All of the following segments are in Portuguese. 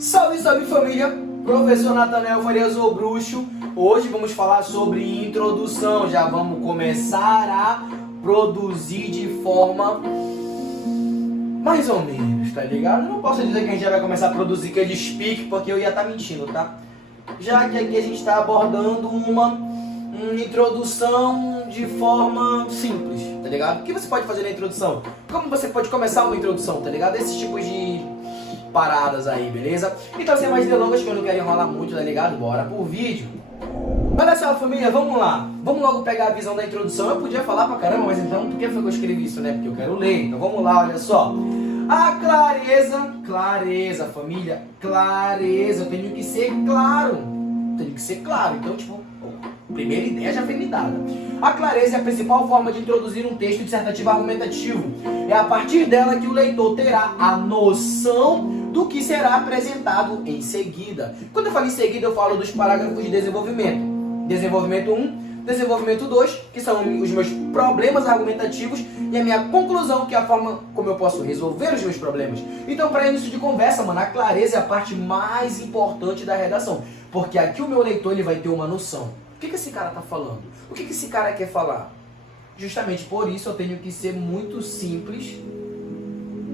Salve, salve família! Professor Natanael Farias, o Bruxo. Hoje vamos falar sobre introdução. Já vamos começar a produzir de forma mais ou menos, tá ligado? Não posso dizer que a gente já vai começar a produzir aquele speak, porque eu ia estar mentindo, tá? Já que aqui a gente está abordando uma introdução de forma simples, tá ligado? O que você pode fazer na introdução? Como você pode começar uma introdução, tá ligado? Esses tipos de paradas aí, beleza? Então, sem mais delongas, que eu não quero enrolar muito, tá ligado? Bora pro vídeo. Olha só, família, vamos lá. Vamos logo pegar a visão da introdução. Eu podia falar pra caramba, mas então por que foi que eu escrevi isso, né? Porque eu quero ler. Então vamos lá, olha só. A clareza, família, clareza. Eu tenho que ser claro. Então, tipo, primeira ideia já foi me dada. A clareza é a principal forma de introduzir um texto dissertativo argumentativo. É a partir dela que o leitor terá a noção do que será apresentado em seguida. Quando eu falo em seguida, eu falo dos parágrafos de desenvolvimento. Desenvolvimento 1, desenvolvimento 2, que são os meus problemas argumentativos, e a minha conclusão, que é a forma como eu posso resolver os meus problemas. Então, para início de conversa, mano, a clareza é a parte mais importante da redação. Porque aqui o meu leitor ele vai ter uma noção. O que esse cara tá falando? O que esse cara quer falar? Justamente por isso eu tenho que ser muito simples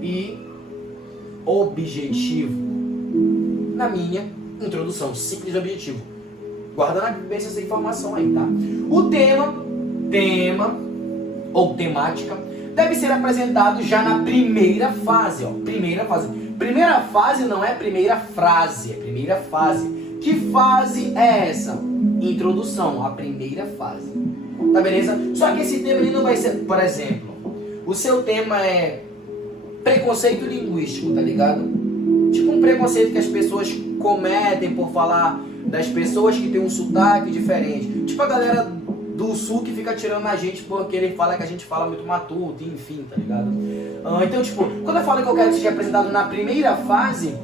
e objetivo na minha introdução. Simples e objetivo. Guarda na cabeça essa informação aí, tá? O tema ou temática deve ser apresentado já na primeira fase, ó. Primeira fase. Primeira fase não é primeira frase, é primeira fase. Que fase é essa? Introdução, a primeira fase. Tá beleza? Só que esse tema ele não vai ser, por exemplo, o seu tema é preconceito linguístico, tá ligado? Tipo um preconceito que as pessoas cometem por falar das pessoas que tem um sotaque diferente. Tipo a galera do sul que fica tirando a gente porque ele fala que a gente fala muito matuto, enfim, tá ligado? Então, tipo, quando eu falo que eu quero que seja apresentado na primeira fase,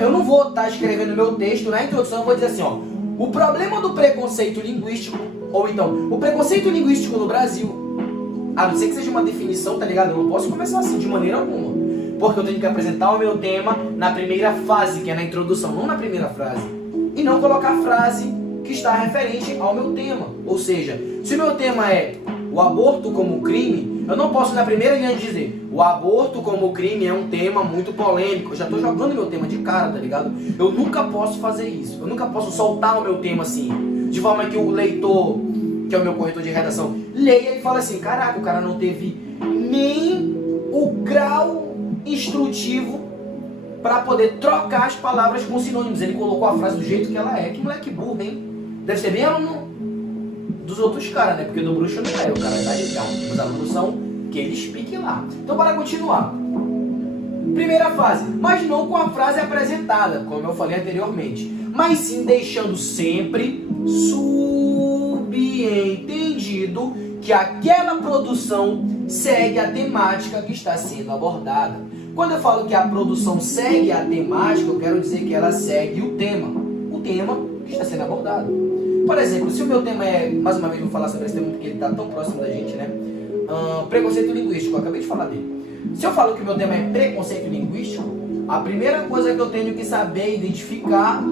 eu não vou estar escrevendo meu texto na introdução, eu vou dizer assim, ó, o problema do preconceito linguístico, ou então, o preconceito linguístico no Brasil, a não ser que seja uma definição, tá ligado? Eu não posso começar assim de maneira alguma, porque eu tenho que apresentar o meu tema na primeira fase, que é na introdução, não na primeira frase, e não colocar a frase que está referente ao meu tema. Ou seja, se o meu tema é o aborto como crime, eu não posso na primeira linha dizer o aborto como crime é um tema muito polêmico. Eu já estou jogando meu tema de cara, tá ligado? Eu nunca posso fazer isso. Eu nunca posso soltar o meu tema assim, de forma que o leitor, que é o meu corretor de redação, leia e fala assim, caraca, o cara não teve nem o grau instrutivo para poder trocar as palavras com sinônimos. Ele colocou a frase do jeito que ela é. Que moleque burro, hein? Deve ser bem aluno dos outros caras, né? Porque do bruxo não é, o cara é da legal. Os alunos são que eles piquem lá. Então, para continuar. Primeira fase, mas não com a frase apresentada, como eu falei anteriormente, mas sim deixando sempre subentendido que aquela produção segue a temática que está sendo abordada. Quando eu falo que a produção segue a temática, eu quero dizer que ela segue o tema que está sendo abordado. Por exemplo, se o meu tema é, mais uma vez eu vou falar sobre esse tema porque ele está tão próximo da gente, né? Preconceito linguístico, eu acabei de falar dele. Se eu falo que o meu tema é preconceito linguístico, a primeira coisa que eu tenho que saber identificar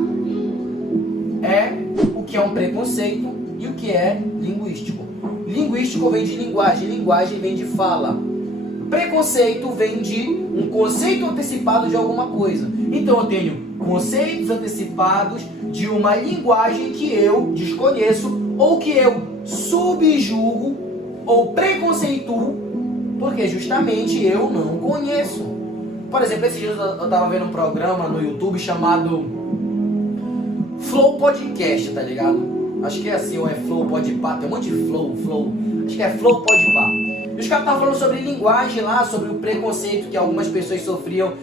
é o que é um preconceito e o que é linguístico. Linguístico vem de linguagem, linguagem vem de fala. Preconceito vem de um conceito antecipado de alguma coisa. Então eu tenho conceitos antecipados de uma linguagem que eu desconheço ou que eu subjugo ou preconceituo porque justamente eu não conheço. Por exemplo, esses dias eu estava vendo um programa no YouTube chamado Flow Podcast, tá ligado? Acho que é assim, ou é Flow Podpah, tem um monte de Flow. Acho que é Flow Podpah. E os caras estavam falando sobre linguagem lá, sobre o preconceito que algumas pessoas sofriam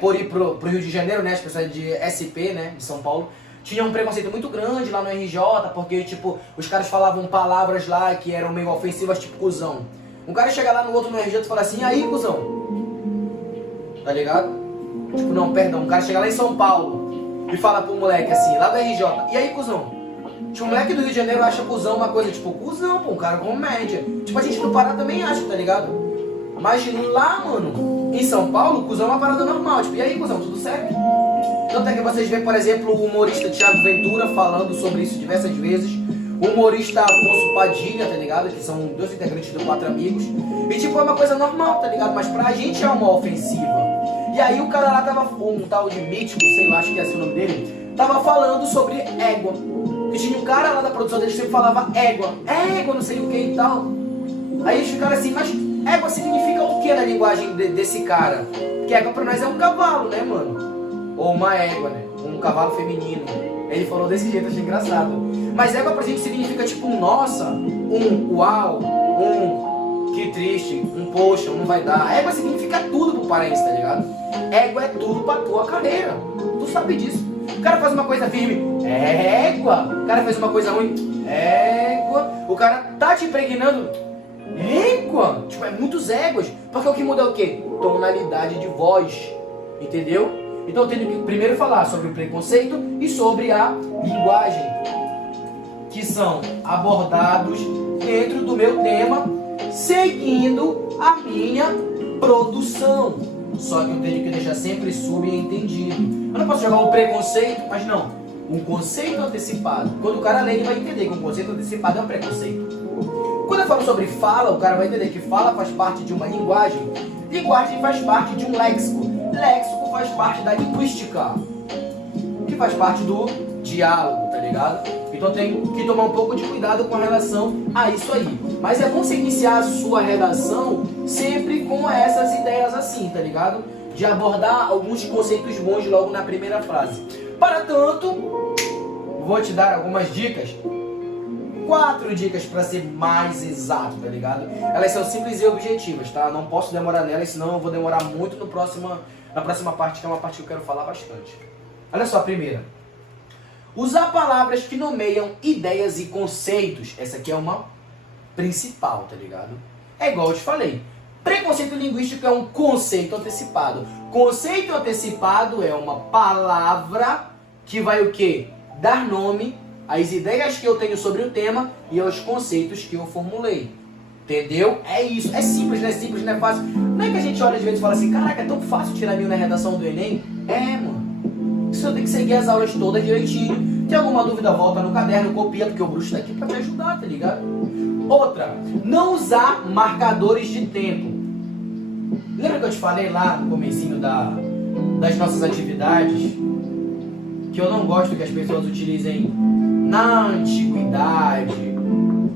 por ir pro Rio de Janeiro, né? As pessoas de SP, né? De São Paulo. Tinha um preconceito muito grande lá no RJ, porque, tipo, os caras falavam palavras lá que eram meio ofensivas, tipo cuzão. Um cara chega lá no outro no RJ e fala assim, aí, cuzão? Tá ligado? Tipo, não, perdão, um cara chega lá em São Paulo e fala pro moleque assim, lá do RJ, e aí, cuzão? Tipo, o moleque do Rio de Janeiro acha cuzão uma coisa, tipo, cuzão, pô, um cara com média. Tipo, a gente no Pará também acha, tá ligado? Mas lá, mano, em São Paulo, cuzão é uma parada normal. Tipo, e aí, cuzão, tudo certo? Tanto é que vocês veem, por exemplo, o humorista Thiago Ventura falando sobre isso diversas vezes. O humorista Afonso Padilha, tá ligado? Que são 2 integrantes do Quatro Amigos. E tipo, é uma coisa normal, tá ligado? Mas pra gente é uma ofensiva. E aí o cara lá tava, um tal de Mítico, sei lá, acho que é assim o nome dele, tava falando sobre égua. E tinha um cara lá da produção dele que sempre falava égua, não sei o que e tal. Aí eles ficaram assim, mas égua significa o que na linguagem desse cara? Porque égua pra nós é um cavalo, né, mano? Ou uma égua, né? Um cavalo feminino. Ele falou desse jeito, achei engraçado. Mas égua pra gente significa tipo um nossa, um uau, um que triste, um poxa, não vai dar. Égua significa tudo pro paraense, tá ligado? Égua é tudo pra tua carreira. Tu sabe disso. O cara faz uma coisa firme, égua. O cara faz uma coisa ruim, égua. O cara tá te impregnando, égua. Tipo, é muitos éguas. Porque o que muda é o quê? Tonalidade de voz. Entendeu? Então eu tenho que primeiro falar sobre o preconceito e sobre a linguagem, que são abordados dentro do meu tema, seguindo a minha produção. Só que eu tenho que deixar sempre subentendido. Eu não posso jogar um preconceito, mas não. Um conceito antecipado. Quando o cara lê, ele vai entender que um conceito antecipado é um preconceito. Quando eu falo sobre fala, o cara vai entender que fala faz parte de uma linguagem. Linguagem faz parte de um léxico. Léxico faz parte da linguística, que faz parte do diálogo, tá ligado? Então tem que tomar um pouco de cuidado com relação a isso aí. Mas é bom você iniciar a sua redação sempre com essas ideias assim, tá ligado? De abordar alguns conceitos bons logo na primeira frase. Para tanto, vou te dar algumas dicas. 4 dicas para ser mais exato, tá ligado? Elas são simples e objetivas, tá? Não posso demorar nelas, senão eu vou demorar muito na próxima parte, que é uma parte que eu quero falar bastante. Olha só, a primeira. Usar palavras que nomeiam ideias e conceitos. Essa aqui é uma principal, tá ligado? É igual eu te falei. Preconceito linguístico é um conceito antecipado. Conceito antecipado é uma palavra que vai o quê? Dar nome às ideias que eu tenho sobre o tema e aos conceitos que eu formulei. Entendeu? É isso. É simples, não é simples, não é fácil. Não é que a gente olha às vezes e fala assim, caraca, é tão fácil tirar 1000 na redação do Enem? É, mano. Isso eu tenho que seguir as aulas todas direitinho. Tem alguma dúvida, volta no caderno, copia, porque o bruxo tá aqui pra te ajudar, tá ligado? Outra, não usar marcadores de tempo. Lembra que eu te falei lá no comecinho das nossas atividades que eu não gosto que as pessoas utilizem na antiguidade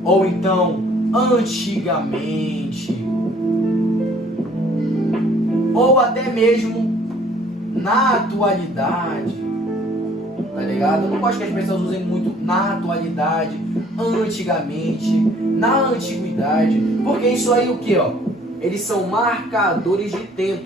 ou então antigamente ou até mesmo na atualidade, tá ligado? Eu não gosto que as pessoas usem muito na atualidade, antigamente, na antiguidade, porque isso aí o que, ó? Eles são marcadores de tempo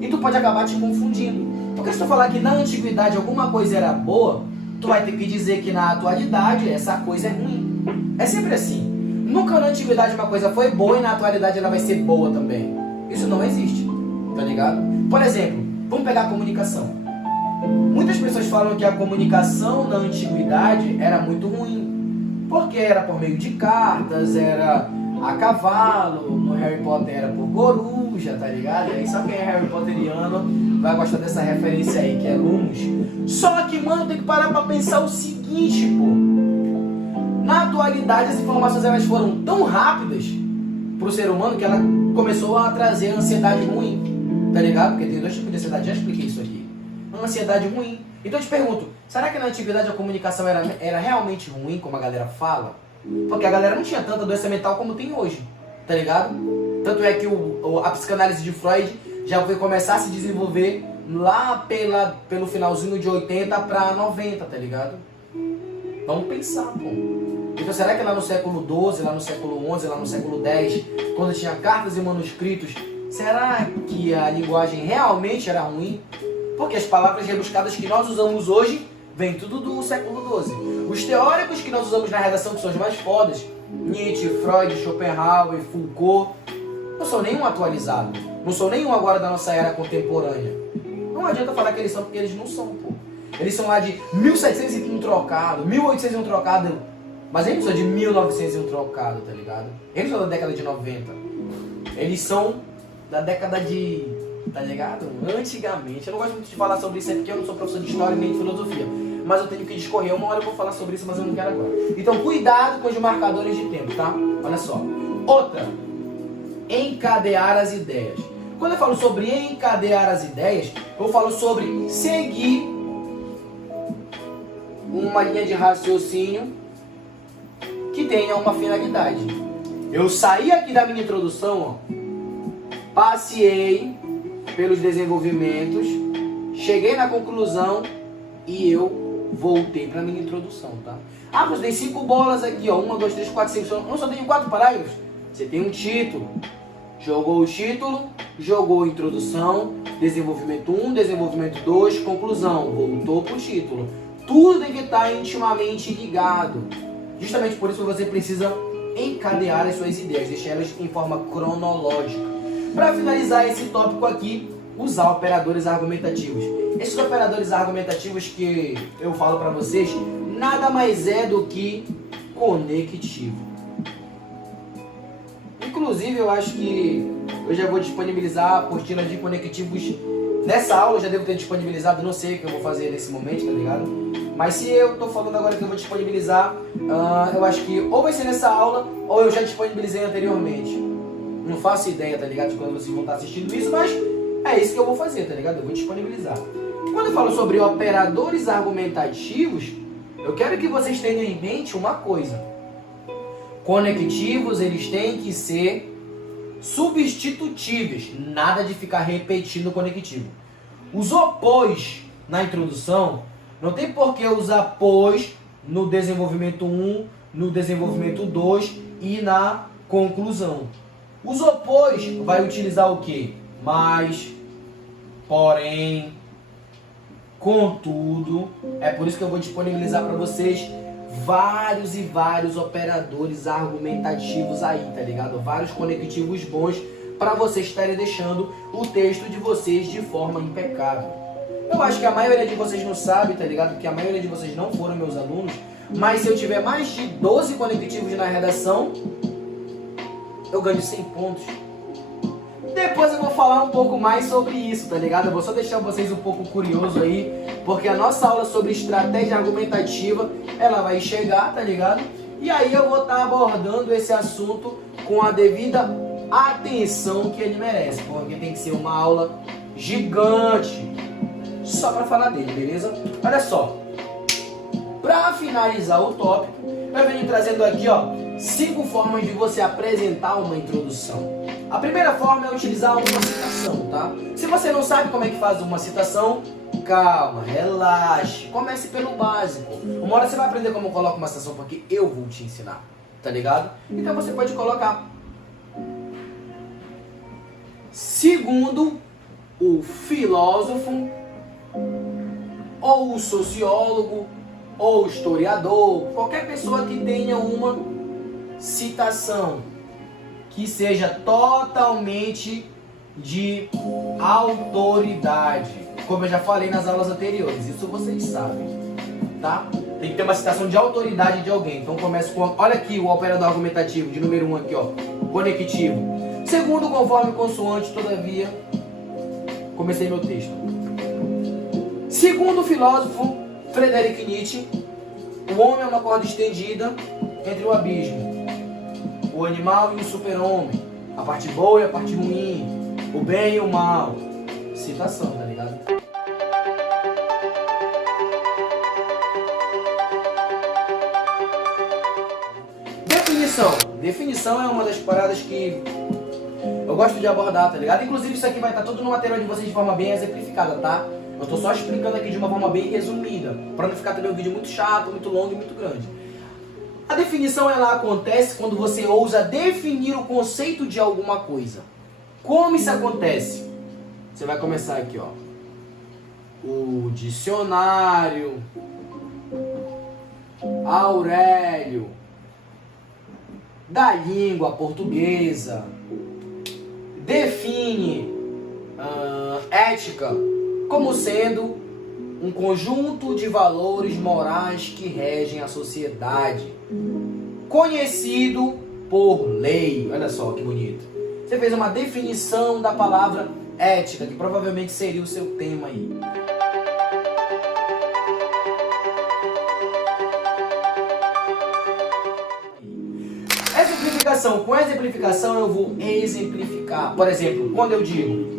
e tu pode acabar te confundindo. Porque se tu falar que na antiguidade alguma coisa era boa, tu vai ter que dizer que na atualidade essa coisa é ruim. É sempre assim. Nunca na antiguidade uma coisa foi boa e na atualidade ela vai ser boa também. Isso não existe, tá ligado? Por exemplo, vamos pegar a comunicação. Muitas pessoas falam que a comunicação na antiguidade era muito ruim, porque era por meio de cartas, era a cavalo, no Harry Potter era por coruja, tá ligado? E aí só quem é Harry Potteriano vai gostar dessa referência aí, que é Lumos. Só que, mano, tem que parar pra pensar o seguinte, pô. Na atualidade as informações elas foram tão rápidas pro ser humano que ela começou a trazer ansiedade ruim, tá ligado? Porque tem 2 tipos de ansiedade, já expliquei isso aqui. Uma ansiedade ruim. Então eu te pergunto, será que na antiguidade a comunicação era realmente ruim, como a galera fala? Porque a galera não tinha tanta doença mental como tem hoje, tá ligado? Tanto é que a psicanálise de Freud já foi começar a se desenvolver lá pelo finalzinho de 80 pra 90, tá ligado? Vamos pensar, pô. Então será que lá no século XII, lá no século XI, lá no século X, quando tinha cartas e manuscritos, será que a linguagem realmente era ruim? Porque as palavras rebuscadas que nós usamos hoje vem tudo do século XII. Os teóricos que nós usamos na redação, que são os mais fodas, Nietzsche, Freud, Schopenhauer, Foucault, não são nenhum atualizado. Não são nenhum agora da nossa era contemporânea. Não adianta falar que eles são, porque eles não são, pô. Eles são lá de 1700 e um trocado, 1800 e um trocado, mas eles são de 1900 e um trocado, tá ligado? Eles são da década de 90. Eles são da década de tá ligado? Antigamente. Eu não gosto muito de falar sobre isso porque eu não sou professor de história nem de filosofia. Mas eu tenho que discorrer. Uma hora eu vou falar sobre isso, mas eu não quero agora. Então, cuidado com os marcadores de tempo, tá? Olha só. Outra. Encadear as ideias. Quando eu falo sobre encadear as ideias, eu falo sobre seguir uma linha de raciocínio que tenha uma finalidade. Eu saí aqui da minha introdução, ó, passei pelos desenvolvimentos, cheguei na conclusão e eu voltei para minha introdução, tá? Ah, mas tem 5 bolas aqui, ó, 1, 2, 3, 4, 5, eu só tenho 4 parágrafos. Você tem um título. Jogou o título, jogou a introdução, desenvolvimento 1, desenvolvimento 2, conclusão, voltou pro título. Tudo tem que estar intimamente ligado. Justamente por isso que você precisa encadear as suas ideias, deixar elas em forma cronológica. Para finalizar esse tópico aqui, usar operadores argumentativos. Esses operadores argumentativos que eu falo para vocês, nada mais é do que conectivo. Inclusive, eu acho que eu já vou disponibilizar a apostila de conectivos nessa aula, eu já devo ter disponibilizado, não sei o que eu vou fazer nesse momento, tá ligado? Mas se eu tô falando agora que eu vou disponibilizar, eu acho que ou vai ser nessa aula, ou eu já disponibilizei anteriormente. Não faço ideia, tá ligado, de quando vocês vão estar assistindo isso, mas é isso que eu vou fazer, tá ligado? Eu vou disponibilizar. Quando eu falo sobre operadores argumentativos, eu quero que vocês tenham em mente uma coisa. Conectivos, eles têm que ser substitutíveis, nada de ficar repetindo o conectivo. Usou pois na introdução, não tem por que usar pois no desenvolvimento 1, no desenvolvimento 2 e na conclusão. Usou pois, vai utilizar o quê? Mas, porém, contudo, é por isso que eu vou disponibilizar para vocês vários e vários operadores argumentativos aí, tá ligado? Vários conectivos bons para vocês estarem deixando o texto de vocês de forma impecável. Eu acho que a maioria de vocês não sabe, tá ligado? Porque a maioria de vocês não foram meus alunos, mas se eu tiver mais de 12 conectivos na redação, eu ganho 100 pontos. Depois eu vou falar um pouco mais sobre isso, tá ligado? Eu vou só deixar vocês um pouco curiosos aí, porque a nossa aula sobre estratégia argumentativa, ela vai chegar, tá ligado? E aí eu vou estar abordando esse assunto com a devida atenção que ele merece, porque tem que ser uma aula gigante só para falar dele, beleza? Olha só, para finalizar o tópico, eu venho trazendo aqui, ó, 5 formas de você apresentar uma introdução. A primeira forma é utilizar uma citação, tá? Se você não sabe como é que faz uma citação, calma, relaxe, comece pelo básico. Uma hora você vai aprender como coloca uma citação, porque eu vou te ensinar, tá ligado? Então você pode colocar: segundo o filósofo, ou o sociólogo, ou o historiador, qualquer pessoa que tenha uma citação que seja totalmente de autoridade. Como eu já falei nas aulas anteriores, isso vocês sabem, tá? Tem que ter uma citação de autoridade de alguém. Então começa com, olha aqui o operador argumentativo de número 1 aqui, ó, conectivo. Segundo, conforme, consoante, todavia, comecei meu texto. Segundo o filósofo Friedrich Nietzsche, o homem é uma corda estendida entre o abismo, o animal e o super-homem, a parte boa e a parte ruim, o bem e o mal. Citação, tá ligado? Definição. Definição é uma das paradas que eu gosto de abordar, tá ligado? Inclusive isso aqui vai estar tudo no material de vocês de forma bem exemplificada, tá? Eu tô só explicando aqui de uma forma bem resumida, para não ficar também um vídeo muito chato, muito longo e muito grande. A definição, ela acontece quando você ousa definir o conceito de alguma coisa. Como isso acontece? Você vai começar aqui, ó. O dicionário Aurélio da língua portuguesa define ética como sendo um conjunto de valores morais que regem a sociedade, conhecido por lei. Olha só que bonito. Você fez uma definição da palavra ética, que provavelmente seria o seu tema aí. Exemplificação. Com exemplificação eu vou exemplificar. Por exemplo, quando eu digo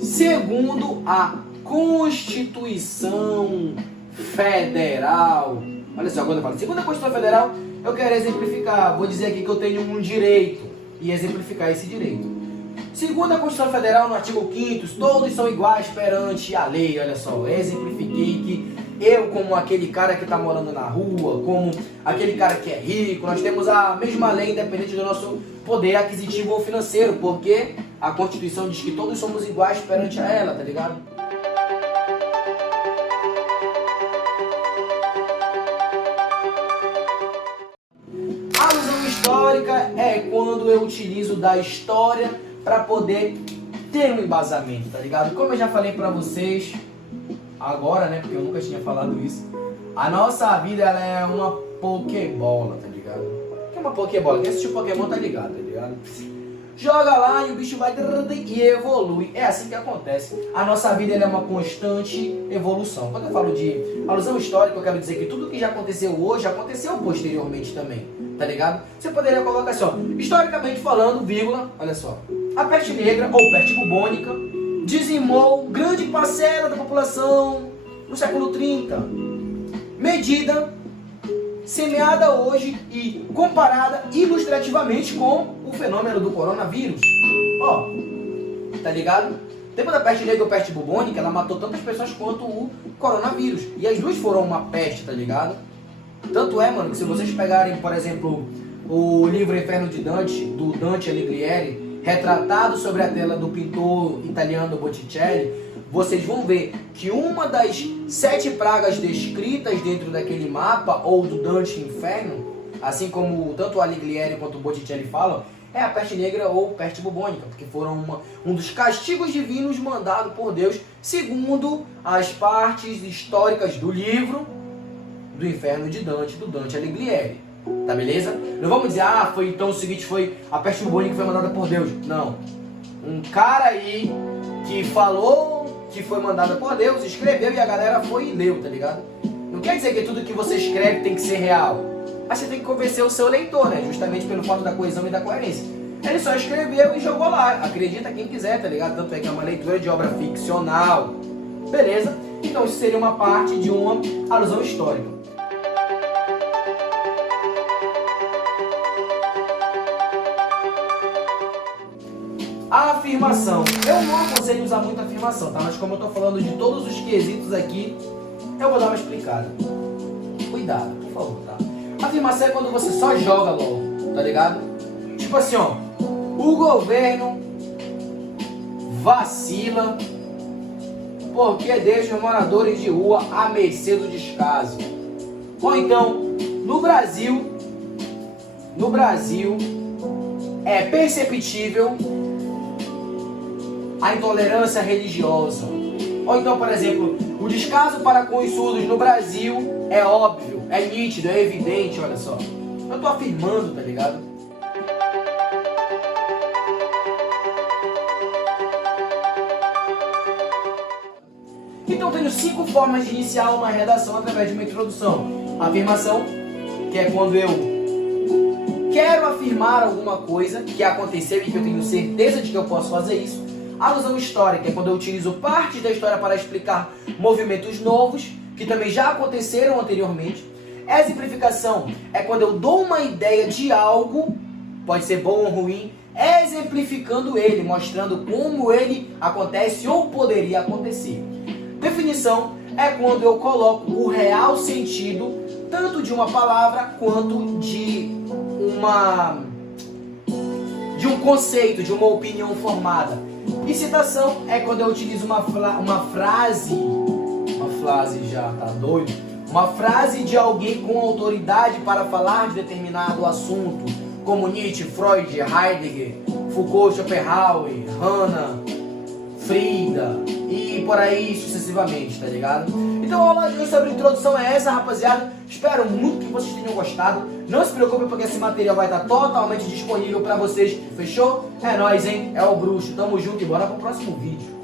segundo a Constituição Federal. Olha só, quando eu falo segundo a Constituição Federal, eu quero exemplificar. Vou dizer aqui que eu tenho um direito e exemplificar esse direito. Segundo a Constituição Federal, no artigo 5º, todos são iguais perante a lei. Olha só, eu exemplifiquei que eu, como aquele cara que está morando na rua, como aquele cara que é rico, nós temos a mesma lei independente do nosso poder aquisitivo ou financeiro, porque a Constituição diz que todos somos iguais perante a ela, tá ligado? A alusão histórica é quando eu utilizo da história para poder ter um embasamento, tá ligado? Como eu já falei pra vocês agora, né, porque eu nunca tinha falado isso, a nossa vida ela é uma pokebola, tá ligado? O que é uma pokebola? Quem assistiu Pokémon tá ligado, tá ligado? Joga lá e o bicho vai e evolui. É assim que acontece. A nossa vida ela é uma constante evolução. Quando eu falo de alusão histórica, eu quero dizer que tudo que já aconteceu hoje, aconteceu posteriormente também, tá ligado? Você poderia colocar assim, ó, historicamente falando, vírgula, olha só, a peste negra ou peste bubônica dizimou grande parcela da população no século 30. Medida semeada hoje e comparada ilustrativamente com o fenômeno do coronavírus. Ó, tá ligado? O tempo da peste negra ou peste bubônica, ela matou tantas pessoas quanto o coronavírus. E as duas foram uma peste, tá ligado? Tanto é, mano, que se vocês pegarem, por exemplo, o livro Inferno de Dante, do Dante Alighieri, retratado sobre a tela do pintor italiano Botticelli, vocês vão ver que uma das 7 pragas descritas dentro daquele mapa, ou do Dante Inferno, assim como tanto o Alighieri quanto o Botticelli falam, é a peste negra ou peste bubônica, porque foram um dos castigos divinos mandados por Deus, segundo as partes históricas do livro do Inferno de Dante, do Dante Alighieri. Tá beleza? Não vamos dizer, foi então o seguinte, foi a peste bubônica que foi mandada por Deus. Não. Um cara aí que falou que foi mandada por Deus, escreveu e a galera foi e leu, tá ligado? Não quer dizer que tudo que você escreve tem que ser real. Mas você tem que convencer o seu leitor, né? Justamente pelo fato da coesão e da coerência. Ele só escreveu e jogou lá. Acredita quem quiser, tá ligado? Tanto é que é uma leitura de obra ficcional. Beleza? Então isso seria uma parte de uma alusão histórica. A afirmação. Eu não aconselho usar muita afirmação, tá? Mas como eu tô falando de todos os quesitos aqui, eu vou dar uma explicada. Cuidado, por favor, tá? Afirmação é quando você só joga logo, tá ligado? Tipo assim, ó. O governo vacila porque deixa os moradores de rua à mercê do descaso. Ou então, no Brasil é perceptível a intolerância religiosa. Ou então, por exemplo, o descaso para com os surdos no Brasil é óbvio, é nítido, é evidente, olha só. Eu tô afirmando, tá ligado? Então tenho 5 formas de iniciar uma redação através de uma introdução. A afirmação, que é quando eu quero afirmar alguma coisa que aconteceu e que eu tenho certeza de que eu posso fazer isso. A alusão histórica é quando eu utilizo partes da história para explicar movimentos novos, que também já aconteceram anteriormente. Exemplificação é quando eu dou uma ideia de algo, pode ser bom ou ruim, exemplificando ele, mostrando como ele acontece ou poderia acontecer. Definição é quando eu coloco o real sentido, tanto de uma palavra quanto de um conceito, de uma opinião formada. E citação é quando eu utilizo uma frase já tá doido, uma frase de alguém com autoridade para falar de determinado assunto, como Nietzsche, Freud, Heidegger, Foucault, Schopenhauer, Hannah, Frida e por aí sucessivamente, tá ligado? Então a aula de hoje sobre introdução é essa, rapaziada. Espero muito que vocês tenham gostado. Não se preocupe porque esse material vai estar totalmente disponível pra vocês. Fechou? É nóis, hein? É o Bruxo. Tamo junto e bora pro próximo vídeo.